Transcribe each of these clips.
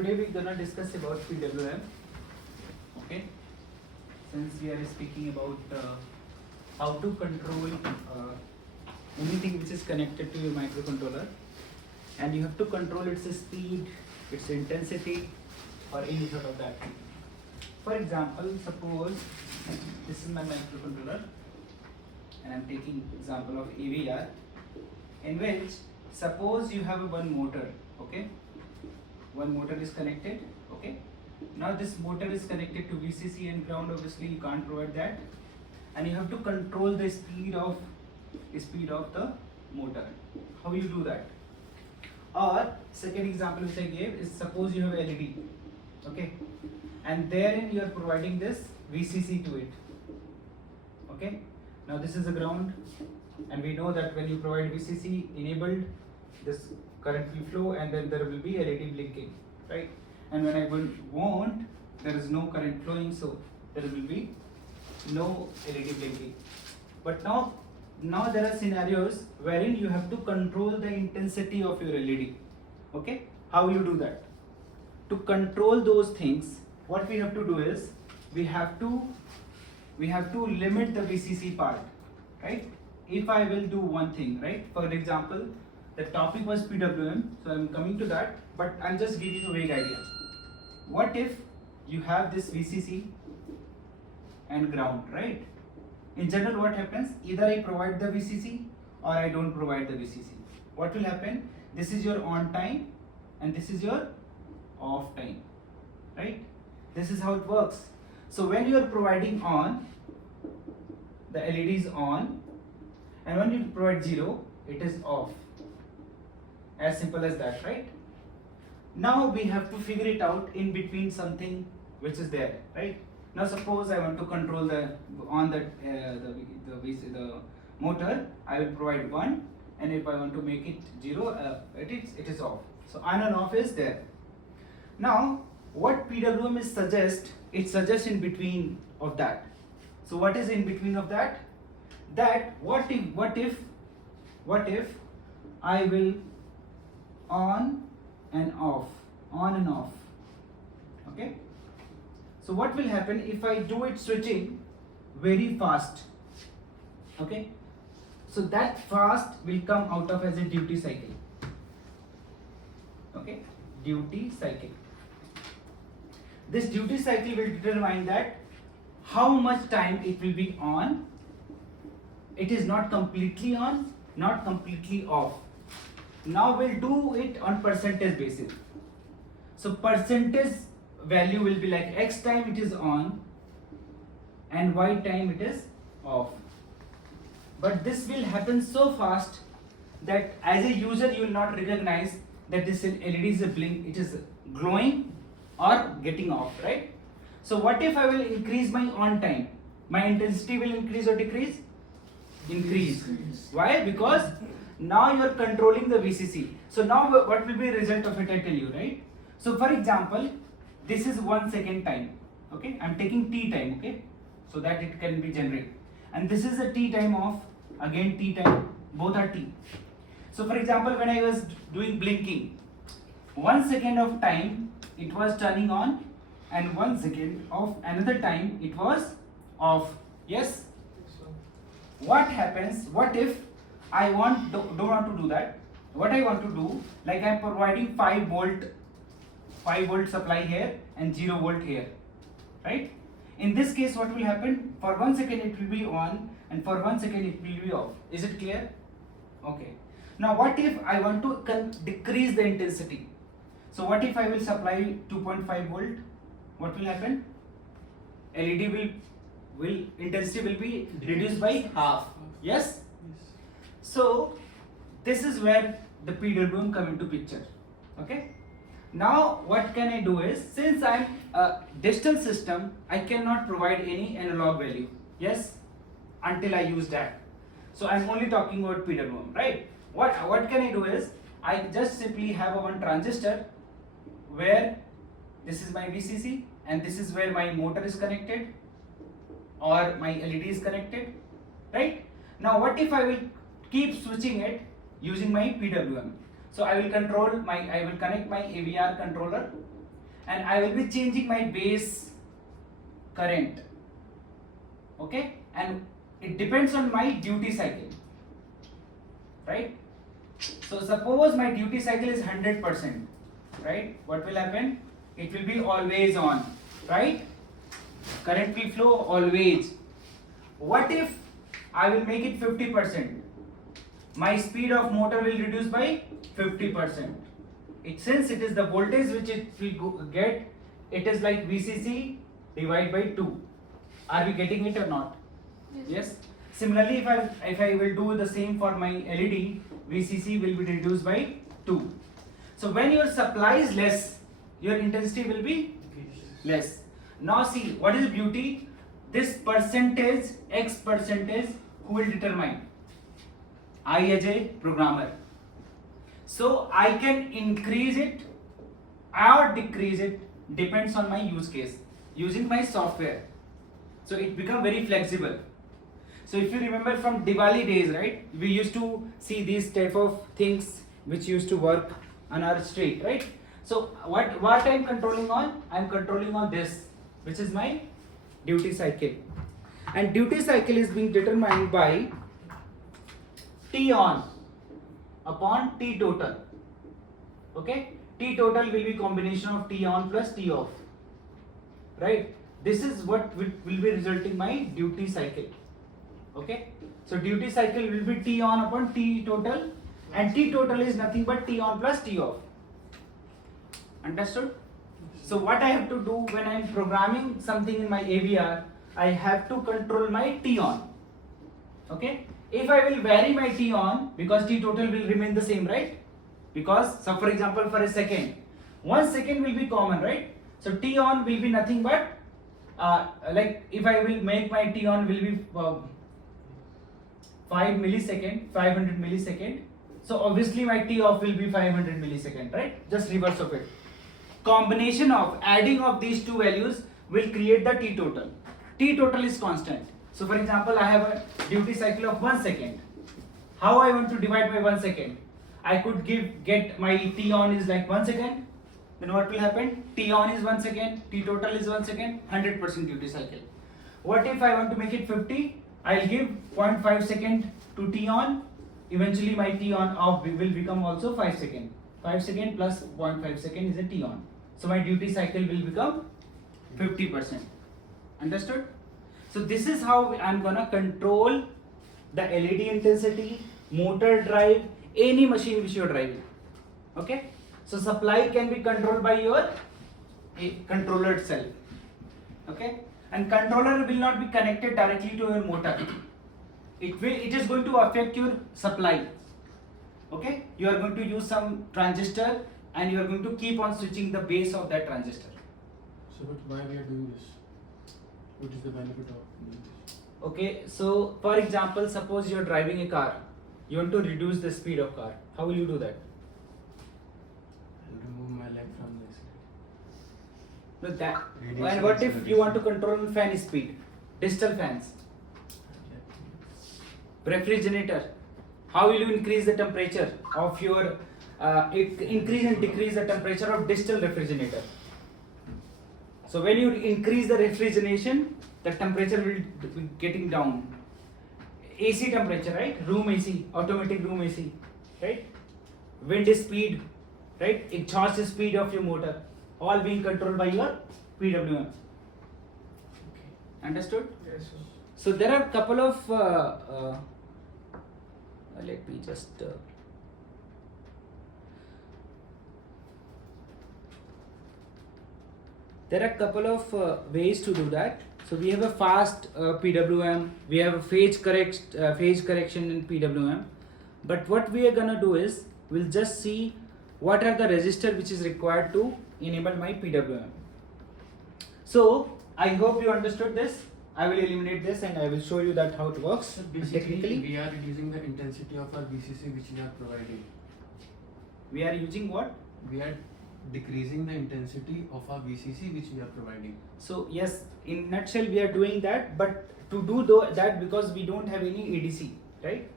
today we're gonna discuss about PWM. Okay, since we are speaking about how to control anything which is connected to your microcontroller, and you have to control its speed, its intensity, or any sort of that thing. For example, suppose this is my microcontroller, and I'm taking example of AVR, in which suppose you have one motor. Okay, one motor is connected. Okay, now this motor is connected to VCC and ground. Obviously you can't provide that, and you have to control the speed of the motor. How you do that? Or second example which I gave is, suppose you have LED. Okay, and therein you are providing this VCC to it. Okay, now this is the ground, and we know that when you provide VCC enabled, this current will flow, and then there will be LED blinking, right? And when I want, there is no current flowing, so there will be no LED blinking. But now there are scenarios wherein you have to control the intensity of your LED. Okay, how you do that? To control those things, what we have to do is we have to limit the VCC part, right? If I will do one thing, right? For example, the topic was PWM, so I'm coming to that, but I'm just giving a vague idea. What if you have this VCC and ground, right? In general, what happens? Either I provide the VCC or I don't provide the VCC. What will happen? This is your on time and this is your off time, right? This is how it works. So when you are providing on, the LED is on, and when you provide 0, it is off. As simple as that, right? Now we have to figure it out in between something which is there, right? Now suppose I want to control the motor, I will provide 1, and if I want to make it 0, it is off. So on and off is there. Now what PWM is suggest? It suggests in between of that. So what is in between of that? That what if I will on and off. Okay, so what will happen if I do it switching very fast? Okay, so that fast will come out of as a duty cycle. Okay, duty cycle. This duty cycle will determine that how much time it will be on. It is not completely on, not completely off. Now we'll do it on percentage basis. So percentage value will be like X time it is on and Y time it is off. But this will happen so fast that as a user you will not recognize that this LED is a blink, it is glowing or getting off, right? So what if I will increase my on time? My intensity will increase or decrease? Increase. Why? Because now you are controlling the VCC. So now what will be the result of it? I tell you, right? So for example, this is 1 second time. Okay, I'm taking T time. Okay, so that it can be generated, and this is a T time of again T time. Both are T. So for example, when I was doing blinking, 1 second of time it was turning on, and 1 second of another time it was off. Yes. What happens? What if I don't want to do that? What I want to do, like I'm providing 5 volt supply here and 0 volt here, right? In this case, what will happen? For 1 second it will be on, and for 1 second it will be off. Is it clear? Okay. Now what if I want to decrease the intensity? So what if I will supply 2.5 volt? What will happen? LED will intensity will be reduced by half. Yes? So this is where the PWM come into picture. Okay. Now what can I do is, since I am a digital system, I cannot provide any analog value. Yes, until I use that. So I am only talking about PWM, right? What can I do is, I just simply have a one transistor where this is my VCC and this is where my motor is connected or my LED is connected, right? Now what if I will keep switching it using my PWM? So I will connect my AVR controller and I will be changing my base current. Okay, and it depends on my duty cycle, right? So suppose my duty cycle is 100%, right? What will happen? It will be always on, right? Current will flow always. What if I will make it 50%? My speed of motor will reduce by 50%. Since it is the voltage which it will get, it is like VCC divided by 2. Are we getting it or not? Yes. Similarly, if I will do the same for my LED, VCC will be reduced by 2. So when your supply is less, your intensity will be less. Now see, what is the beauty? This percentage, X percentage, who will determine? I as a programmer. So I can increase it or decrease it, depends on my use case, using my software. So it becomes very flexible. So if you remember from Diwali days, right, we used to see these type of things which used to work on our street, right? So what I am controlling on? I am controlling on this, which is my duty cycle. And duty cycle is being determined by T on upon T total. Okay, T total will be combination of T on plus T off, right? This is what will be resulting my duty cycle. Okay, so duty cycle will be T on upon T total, and T total is nothing but T on plus T off. Understood? So what I have to do when I am programming something in my AVR, I have to control my T on. Okay, if I will vary my T on, because T total will remain the same, right? Because, so for example, for a second, 1 second will be common, right? So T on will be nothing but like if I will make my T on will be 5 millisecond, 500 millisecond. So obviously my T off will be 500 millisecond, right? Just reverse of it. Combination of adding of these two values will create the T total. T total is constant. So for example, I have a duty cycle of 1 second. How I want to divide by 1 second? I could get my T on is like 1 second. Then what will happen? T on is 1 second, T total is 1 second, 100% duty cycle. What if I want to make it 50? I'll give 0.5 second to T on. Eventually my T on off will become also 5 second. 5 second plus 0.5 second is a T on. So my duty cycle will become 50%. Understood? So this is how I'm gonna control the LED intensity, motor drive, any machine which you are driving. Okay? So supply can be controlled by your controller itself. Okay? And controller will not be connected directly to your motor. It is going to affect your supply. Okay? You are going to use some transistor and you are going to keep on switching the base of that transistor. So but why we are doing this? What is the benefit of doing this? Okay, so for example, suppose you are driving a car. You want to reduce the speed of car. How will you do that? I'll remove my leg from this. No, that. Reduce And what if you acceleration. want to control fan speed? Digital fans. Refrigerator. How will you increase the temperature of your increase and decrease the temperature of digital refrigerator? So when you increase the refrigeration, the temperature will be getting down. AC temperature, right? Room AC, automatic room AC, right? Wind speed, right? Exhaust speed of your motor, all being controlled by your PWM. Okay. Understood? Yes, sir. So there are a couple of let me just there are a couple of ways to do that. So we have a fast PWM, we have a phase correction in PWM. But what we are gonna do is we'll just see what are the resistors which is required to enable my PWM. So I hope you understood this. I will eliminate this and I will show you that how it works. So basically, Technically, we are reducing the intensity of our VCC which we are providing. we are using what? We are decreasing the intensity of our VCC which we are providing. So yes, in nutshell we are doing that, but to do that, because we don't have any ADC, right?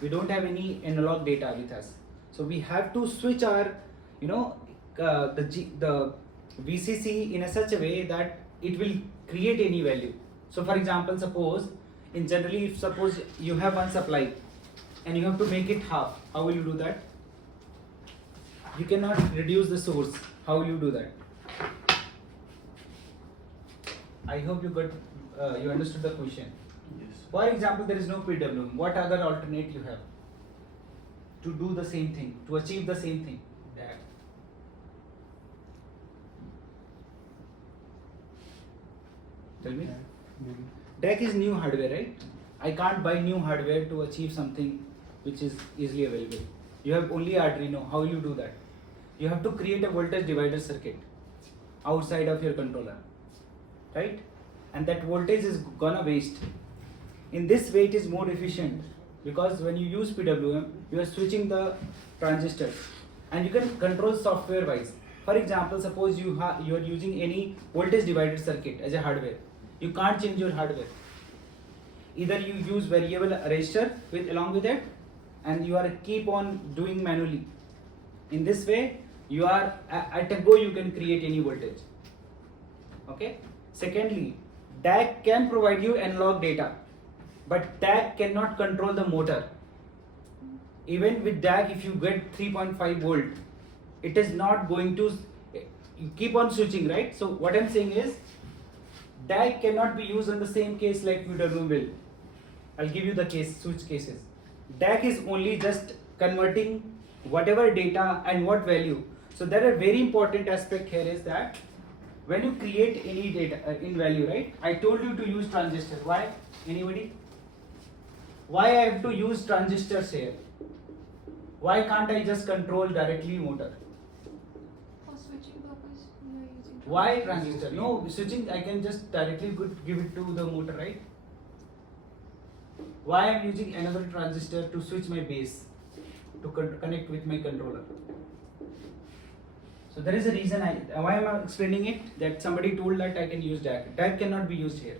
We don't have any analog data with us. So we have to switch our, the VCC in a such a way that it will create any value. So for example, suppose in generally, if suppose you have one supply and you have to make it half, how will you do that? You cannot reduce the source. How will you do that? I hope you got you understood the question. Yes. For example, there is no PWM. What other alternate you have to do the same thing, to achieve the same thing? DAC. Tell me. Maybe. DAC is new hardware, right? I can't buy new hardware to achieve something which is easily available. You have only Arduino. How will you do that? You have to create a voltage divider circuit outside of your controller, right? And that voltage is gonna waste. In this way, it is more efficient because when you use PWM, you are switching the transistors, and you can control software wise. For example, suppose you are using any voltage divider circuit as a hardware. You can't change your hardware. Either you use variable resistor along with it, and you are keep on doing manually. In this way, you are at a go you can create any voltage. Okay. Secondly, DAC can provide you analog data, but DAC cannot control the motor. Even with DAC, if you get 3.5 volt, it is not going to. You keep on switching, right? So what I'm saying is, DAC cannot be used in the same case like PWM will. I'll give you the switch cases. DAC is only just converting whatever data and what value. So there are very important aspect here is that when you create any data in value, right? I told you to use transistor. Why? Anybody? Why I have to use transistors here? Why can't I just control directly motor? For switching purpose, we are using. Why transistor? No, switching I can just directly give it to the motor, right? Why I am using another transistor to switch my base to connect with my controller? So there is a reason why am I explaining it? That somebody told that I can use DAC. DAC cannot be used here.